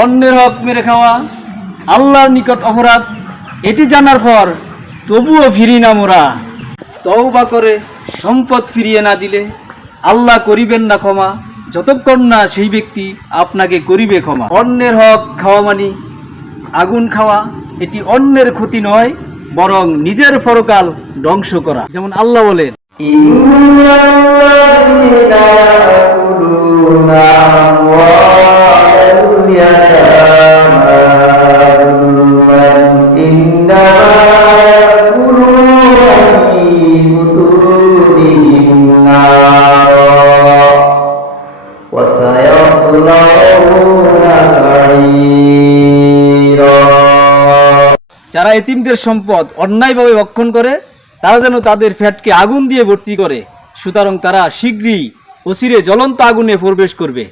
অন্যের হক মেরে খাওয়া আল্লাহর নিকট অপরাধ। এটি জানার পর তবুও ফিরি না মোরা। তওবা করে সম্পদ ফিরিয়ে না দিলে আল্লাহ করিবেন না ক্ষমা, যতক্ষণ না সেই ব্যক্তি আপনাকে করিবে ক্ষমা। অন্যের হক খাওয়া মানে আগুন খাওয়া। এটি অন্যের ক্ষতি নয়, বরং নিজের পরকাল ধ্বংস করা। যেমন আল্লাহ বলেন, যারা এতিমদের সম্পদ অন্যায়ভাবে ভক্ষণ করে তারা যেন তাদের পেটকে আগুন দিয়ে ভর্তি করে, সুতরাং তারা শীঘ্রই অচিরে জ্বলন্ত আগুনে প্রবেশ করবে।